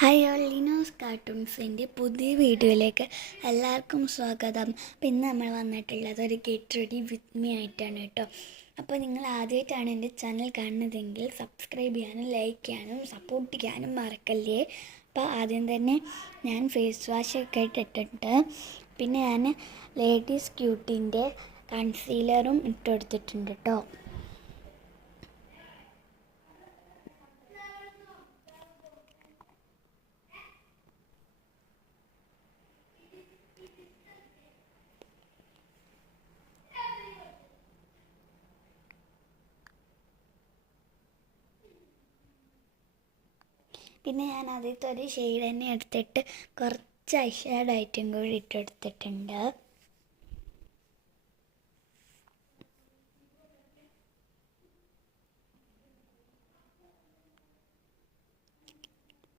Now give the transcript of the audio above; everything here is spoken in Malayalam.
ഹായ് ഓൾ ലിനോസ് കാർട്ടൂൺസിൻ്റെ പുതിയ വീഡിയോയിലേക്ക് എല്ലാവർക്കും സ്വാഗതം. അപ്പോൾ ഇന്ന് നമ്മൾ വന്നിട്ടുള്ളത് ഒരു ഗെറ്റ് റെഡി വിത്ത് മീ ആയിട്ടാണ് കേട്ടോ. അപ്പോൾ നിങ്ങൾ ആദ്യമായിട്ടാണ് എൻ്റെ ചാനൽ കാണുന്നതെങ്കിൽ സബ്സ്ക്രൈബ് ചെയ്യാനും ലൈക്ക് ചെയ്യാനും സപ്പോർട്ട് ചെയ്യാനും മറക്കല്ലേ. അപ്പോൾ ആദ്യം തന്നെ ഞാൻ ഫേസ് വാഷ് ഒക്കെ ഇട്ടിട്ടുണ്ട്. പിന്നെ ഞാൻ ലേഡീസ് ക്യൂട്ടിൻ്റെ കൺസീലറും ഇട്ടെടുത്തിട്ടുണ്ട് കേട്ടോ. പിന്നെ ഞാൻ അതിലത്തെ ഒരു ഷെയ്ഡ് തന്നെ എടുത്തിട്ട് കുറച്ച് ഐ ഷാഡോ ആയിട്ടും കൂടി ഇട്ടെടുത്തിട്ടുണ്ട്.